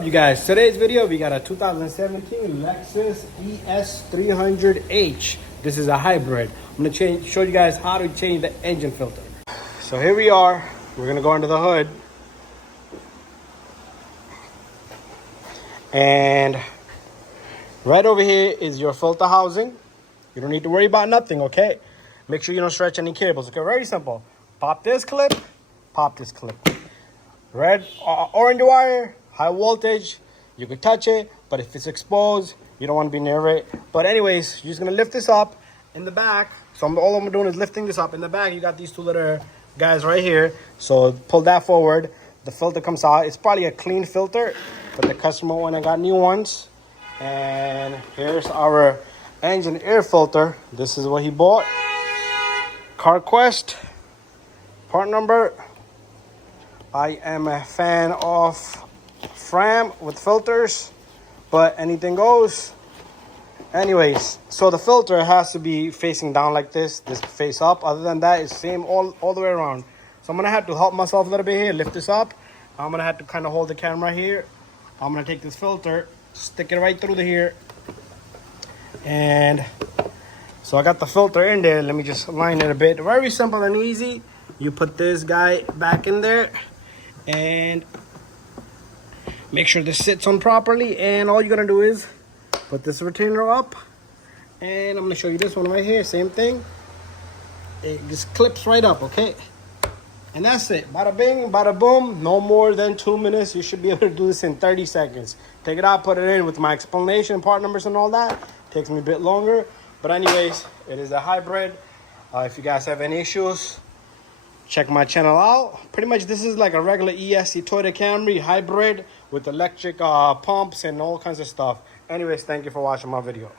You guys, today's video we got a 2017 Lexus ES300h. This is a hybrid. I'm gonna show you guys how to change the engine filter. So here we are. We're gonna go under the hood, and right over here is your filter housing. You don't need to worry about nothing, okay? Make sure you don't stretch any cables. Okay, very simple. Pop this clip, pop this clip. Red, orange wire. High voltage, you could touch it, but if it's exposed, you don't want to be near it. But anyways, you're just gonna lift this up in the back. So all I'm doing is lifting this up in the back. You got these two little guys right here. So pull that forward. The filter comes out. It's probably a clean filter, but the customer went and got new ones. And here's our engine air filter. This is what he bought. CarQuest. Part number. I am a fan of Fram with filters, but anything goes. Anyways, so the filter has to be facing down like this face up. Other than that, it's same all the way around. So I'm gonna have to help myself a little bit here, lift this up. I'm gonna have to kind of hold the camera here. I'm gonna take this filter, stick it right through here, and so I got the filter in there. Let me just align it a bit. Very simple and easy. You put this guy back in there and make sure this sits on properly, and all you're gonna do is put this retainer up, and I'm gonna show you this one right here. Same thing. It just clips right up, okay? And that's it. Bada bing, bada boom. No more than 2 minutes. You should be able to do this in 30 seconds. Take it out, put it in with my explanation, part numbers and all that. Takes me a bit longer. But anyways, it is a hybrid. If you guys have any issues, check my channel out. Pretty much this is like a regular ESC Toyota Camry hybrid with electric pumps and all kinds of stuff. Anyways, thank you for watching my video.